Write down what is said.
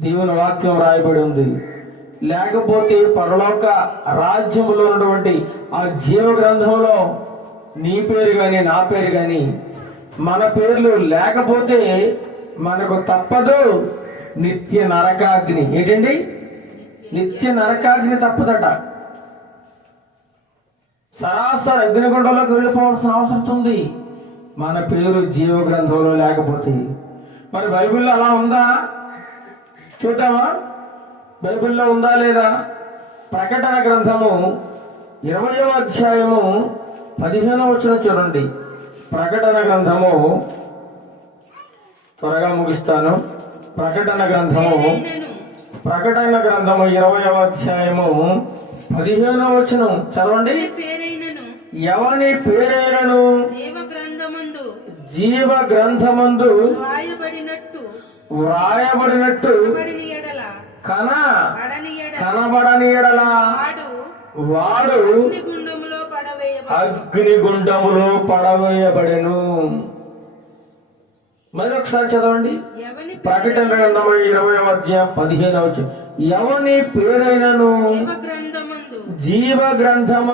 దేవుని వాక్యం రాయబడి ఉంది. లేకపోతే పరలోక రాజ్యంలో ఉన్నటువంటి ఆ జీవ గ్రంథంలో నీ పేరు కానీ నా పేరు కానీ మన పేర్లు లేకపోతే మనకు తప్పదు. నిత్య నరకాగ్ని. ఏంటండి? నిత్య నరకాగ్ని తప్పదట. సరాసరి అగ్నిగుండంలోకి వెళ్ళిపోవాల్సిన అవసరం ఉంది. మన పేరు జీవ గ్రంథంలో లేకపోతే. మరి బైబిల్లో అలా ఉందా? చూద్దామా? బైబిల్లో ఉందా లేదా? ప్రకటన గ్రంథము ఇరవయో అధ్యాయము పదిహేనవ వచ్చిన చూడండి. ప్రకటన గ్రంథము. త్వరగా ముగిస్తాను. ప్రకటన గ్రంథము. ప్రకటన గ్రంథము ఇరవయవ అధ్యాయము పదిహేనవ వచనం. చదవండి. ఎవని పేరైనను? జీవ గ్రంథమందు. వ్రాయబడినట్టు కన కనబడని ఎడల వాడు అగ్నిగుండములో పడవేయబడు అగ్నిగుండములో పడవేయబడెను. మరి ఒకసారి చదవండి. ప్రకటన గ్రంథము ఇరవై అధ్యాయం పదిహేనవ ఎవని పేరైనను? జీవ గ్రంథము